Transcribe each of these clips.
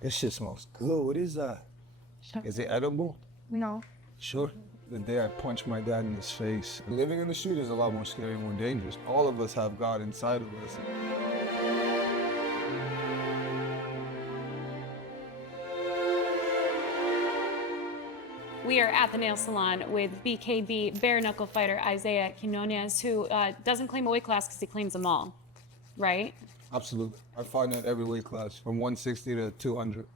This shit smells good. What is that? Is it edible? No. Sure. The day I punched my dad in his face. Living in the street is a lot more scary and more dangerous. All of us have God inside of us. We are at the nail salon with BKB bare knuckle fighter Isaiah Quinones, who doesn't claim a weight class because he claims them all, right? Absolutely. I fight at every weight class, from 160 to 200.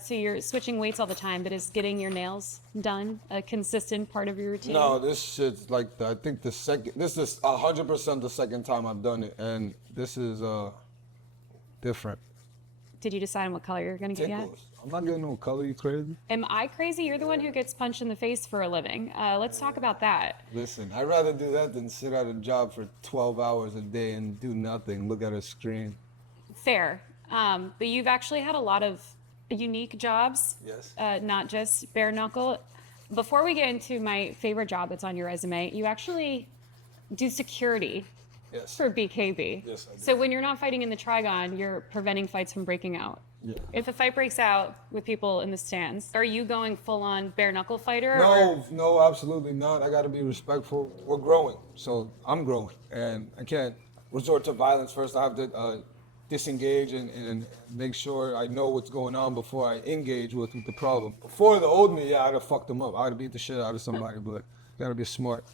So you're switching weights all the time, but is getting your nails done a consistent part of your routine? No, this shit's like, I think this is 100% the second time I've done it, and this is different. Did you decide on what color you're gonna get yet? Tickles. I'm not getting no color, you crazy? Am I crazy? You're the one who gets punched in the face for a living. Let's talk about that. Listen, I'd rather do that than sit at a job for 12 hours a day and do nothing, look at a screen. Fair, but you've actually had a lot of unique jobs. Yes. Not just bare knuckle. Before we get into my favorite job that's on your resume, you actually do security. Yes. For BKB. Yes, I do. So when you're not fighting in the trigon, you're preventing fights from breaking out. Yeah. If a fight breaks out with people in the stands, are you going full on bare knuckle fighter? No, absolutely not. I gotta be respectful. We're growing, so I'm growing, and I can't resort to violence first. I have to disengage and make sure I know what's going on before I engage with the problem. Before the old me, yeah, I'd have fucked them up. I'd have beat the shit out of somebody, but gotta be smart.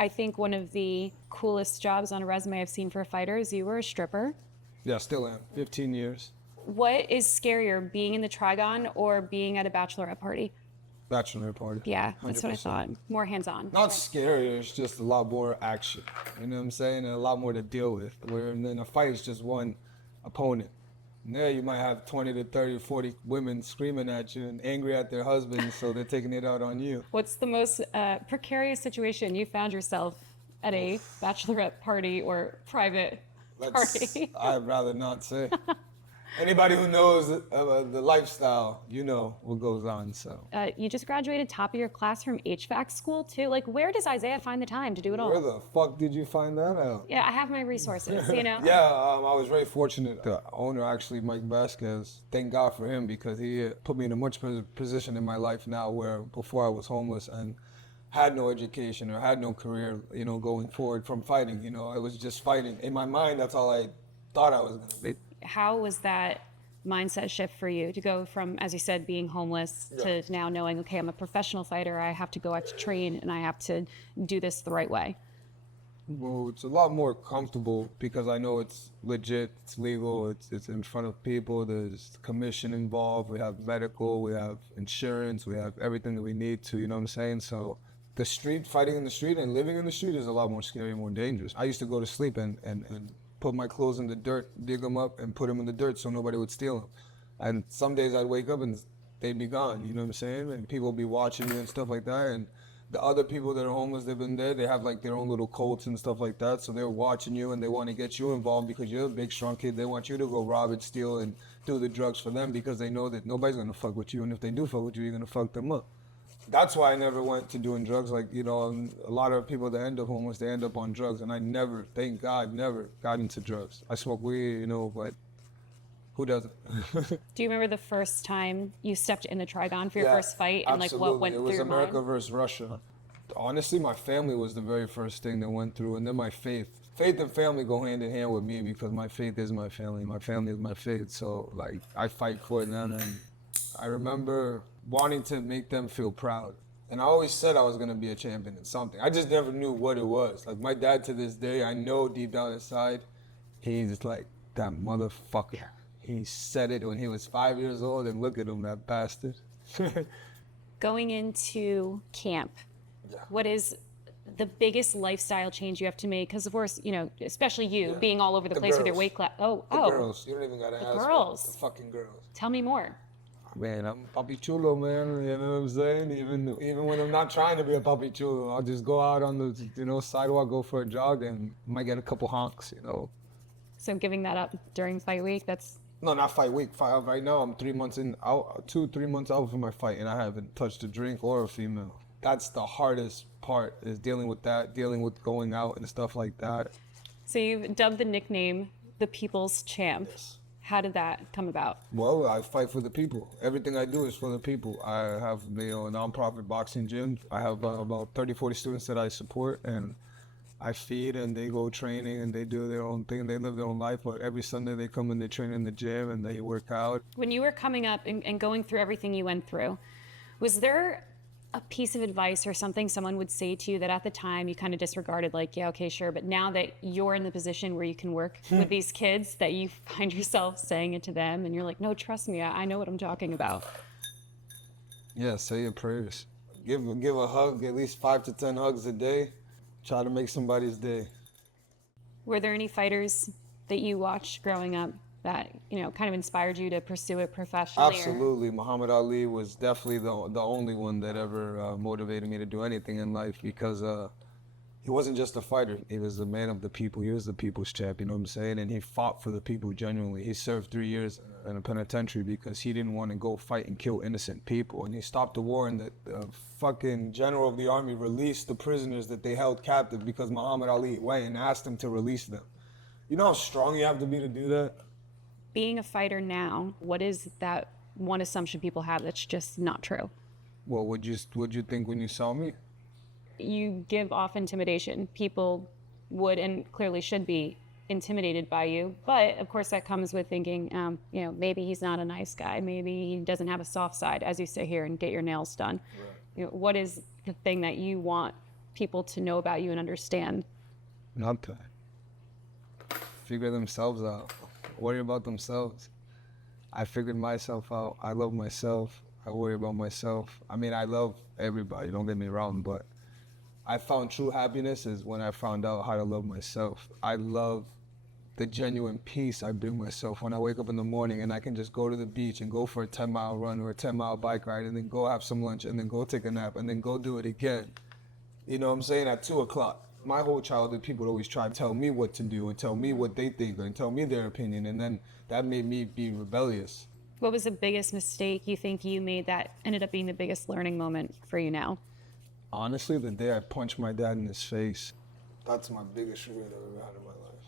I think one of the coolest jobs on a resume I've seen for a fighter is you were a stripper. Yeah, still am. 15 years. What is scarier, being in the trigon or being at a bachelorette party? Bachelor party. Yeah, that's what I 100%. thought. More hands-on. Not scary, it's just a lot more action. You know what I'm saying? And a lot more to deal with. Where then a fight is just one opponent. And there you might have 20 to 30, 40 women screaming at you and angry at their husbands, so they're taking it out on you. What's the most precarious situation you found yourself at a bachelorette party or private party? I'd rather not say. Anybody who knows the lifestyle, you know what goes on, so. You just graduated top of your class from HVAC school too. Like, where does Isaiah find the time to do it all? Where the fuck did you find that out? Yeah, I have my resources, you know? Yeah, I was very fortunate. The owner, actually, Mike Vasquez, thank God for him, because he put me in a much better position in my life now, where before I was homeless and had no education or had no career, you know, going forward from fighting. You know, I was just fighting. In my mind, that's all I thought I was going to be. How was that mindset shift for you to go from, as you said, being homeless to now knowing, okay, I'm a professional fighter, I have to go out to train and I have to do this the right way? Well, it's a lot more comfortable because I know it's legit, it's legal, it's in front of people, there's commission involved, we have medical, we have insurance, we have everything that we need to, you know what I'm saying? So the street, fighting in the street and living in the street is a lot more scary and more dangerous. I used to go to sleep and put my clothes in the dirt, dig them up and put them in the dirt so nobody would steal them. And some days I'd wake up and they'd be gone, you know what I'm saying? And people would be watching me and stuff like that. And the other people that are homeless, they've been there, they have like their own little cults and stuff like that. So they're watching you and they want to get you involved because you're a big, strong kid. They want you to go rob and steal and do the drugs for them because they know that nobody's going to fuck with you. And if they do fuck with you, you're going to fuck them up. That's why I never went to doing drugs. Like, you know, a lot of people that end up homeless, they end up on drugs. And I never, thank God, never got into drugs. I smoke weed, you know, but who doesn't? Do you remember the first time you stepped in the trigon for your first fight and absolutely. like what went through your mind? It was America versus Russia. Honestly, my family was the very first thing that went through, and then my faith. Faith and family go hand in hand with me because my faith is my family. My family is my faith. So, like, I fight for them, and I remember wanting to make them feel proud. And I always said I was going to be a champion in something. I just never knew what it was. Like, my dad, to this day, I know deep down inside, he's like, that motherfucker. He said it when he was 5 years old, and look at him, that bastard. Going into camp, what is the biggest lifestyle change you have to make? Because of course, you know, especially you being all over the place with your weight class. The girls. You don't even got to ask girls. me. The fucking girls. Tell me more. Man, I'm papi chulo, man. You know what I'm saying? Even when I'm not trying to be a papi chulo, I'll just go out on the, you know, sidewalk, go for a jog, and might get a couple honks, you know. So giving that up during fight week, that's... No, not fight week. Right now, I'm 3 months in, 3 months out from my fight, and I haven't touched a drink or a female. That's the hardest part, is dealing with that, dealing with going out and stuff like that. So you've dubbed the nickname the People's Champ. Yes. How did that come about? Well, I fight for the people. Everything I do is for the people. I have a nonprofit boxing gym. I have about 30, 40 students that I support, and I feed, and they go training, and they do their own thing. They live their own life, but every Sunday they come and they train in the gym, and they work out. When you were coming up and going through everything you went through, was there a piece of advice or something someone would say to you that at the time you kind of disregarded, like, yeah, okay, sure, but now that you're in the position where you can work with these kids, that you find yourself saying it to them and you're like, no, trust me, I know what I'm talking about? Yeah, say your prayers. Give a hug, at least 5 to 10 hugs a day. Try to make somebody's day. Were there any fighters that you watched growing up that, you know, kind of inspired you to pursue it professionally? Absolutely. Muhammad Ali was definitely the only one that ever motivated me to do anything in life, because he wasn't just a fighter. He was a man of the people. He was the people's champ, you know what I'm saying? And he fought for the people genuinely. He served 3 years in a penitentiary because he didn't want to go fight and kill innocent people. And he stopped the war, and the fucking general of the army released the prisoners that they held captive because Muhammad Ali went and asked them to release them. You know how strong you have to be to do that? Being a fighter now, what is that one assumption people have that's just not true? Well, what'd you think when you saw me? You give off intimidation. People would and clearly should be intimidated by you. But of course that comes with thinking, you know, maybe he's not a nice guy. Maybe he doesn't have a soft side, as you sit here and get your nails done. Right. You know, what is the thing that you want people to know about you and understand? Nothing. Figure themselves out. Worry about themselves. I figured myself out. I love myself. I worry about myself. I mean, I love everybody, don't get me wrong, but I found true happiness is when I found out how to love myself. I love the genuine peace I bring myself when I wake up in the morning and I can just go to the beach and go for a 10-mile run or a 10-mile bike ride and then go have some lunch and then go take a nap and then go do it again. You know what I'm saying? At 2 o'clock. My whole childhood, people would always try to tell me what to do and tell me what they think and tell me their opinion, and then that made me be rebellious. What was the biggest mistake you think you made that ended up being the biggest learning moment for you now? Honestly, the day I punched my dad in his face, that's my biggest regret I've ever had in my life.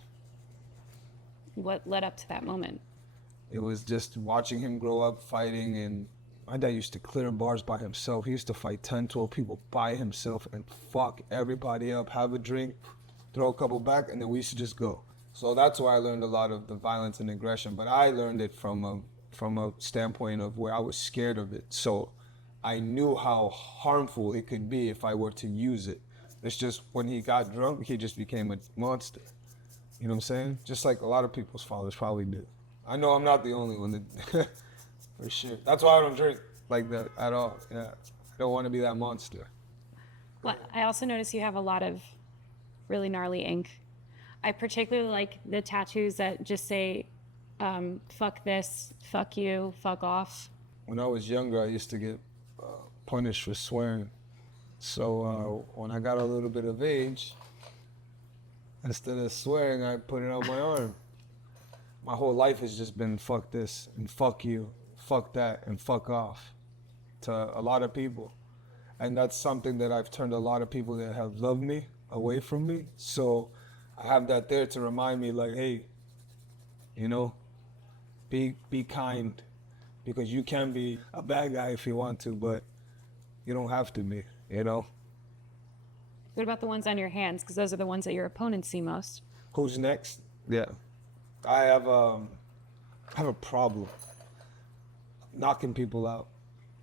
What led up to that moment? It was just watching him grow up fighting, and my dad used to clear bars by himself. He used to fight 10, 12 people by himself and fuck everybody up, have a drink, throw a couple back, and then we used to just go. So that's where I learned a lot of the violence and aggression, but I learned it from a standpoint of where I was scared of it. So I knew how harmful it could be if I were to use it. It's just when he got drunk, he just became a monster. You know what I'm saying? Just like a lot of people's fathers probably do. I know I'm not the only one that, for sure. That's why I don't drink like that at all. Yeah, I don't want to be that monster. Well, I also notice you have a lot of really gnarly ink. I particularly like the tattoos that just say, fuck this, fuck you, fuck off. When I was younger, I used to get punished for swearing. So when I got a little bit of age, instead of swearing, I put it on my arm. My whole life has just been fuck this and fuck you, fuck that and fuck off to a lot of people. And that's something that I've turned a lot of people that have loved me away from me. So I have that there to remind me, like, hey, you know, be kind, because you can be a bad guy if you want to, but you don't have to be, you know? What about the ones on your hands? Because those are the ones that your opponents see most. Who's next? Yeah. I have a problem knocking people out.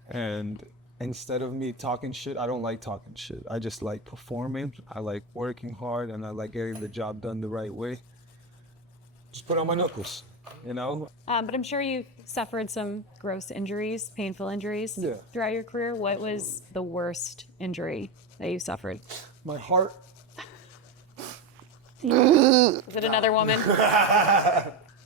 And instead of me talking shit, I don't like talking shit. I just like performing. I like working hard, and I like getting the job done the right way. Just put on my knuckles, you know? But I'm sure you suffered some gross injuries, painful injuries throughout your career. What was the worst injury that you suffered? My heart. Is it another woman?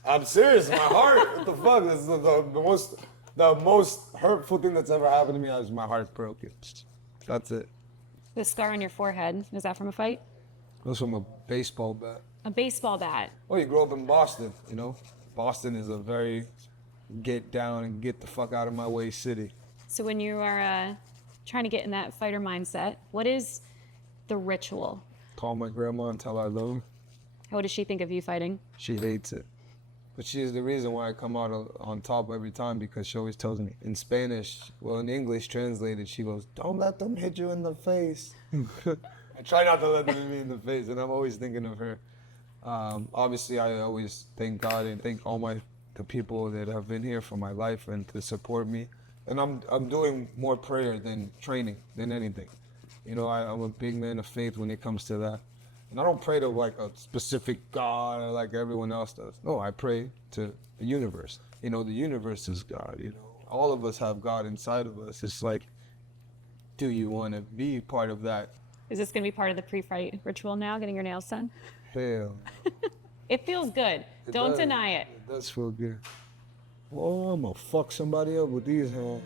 I'm serious, my heart. What the fuck? This is the most hurtful thing that's ever happened to me is my heart's broken. That's it. The scar on your forehead, is that from a fight? It was from a baseball bat. A baseball bat. Well, you grew up in Boston, you know? Boston is a very get down and get the fuck out of my way city. So when you are trying to get in that fighter mindset, what is the ritual? Call my grandma and tell her I love her. What does she think of you fighting? She hates it. But she is the reason why I come out on top every time, because she always tells me in Spanish, well, in English translated, she goes, "Don't let them hit you in the face." I try not to let them hit me in the face, and I'm always thinking of her. Obviously, I always thank God and thank all the people that have been here for my life and to support me. And I'm doing more prayer than training than anything. You know, I'm a big man of faith when it comes to that. And I don't pray to like a specific God like everyone else does. No, I pray to the universe. You know, the universe is God. You know, all of us have God inside of us. It's like, do you want to be part of that? Is this going to be part of the pre-fight ritual now, getting your nails done? Hell. It feels good. Don't deny it. It does feel good. Oh, I'm gonna fuck somebody up with these hands.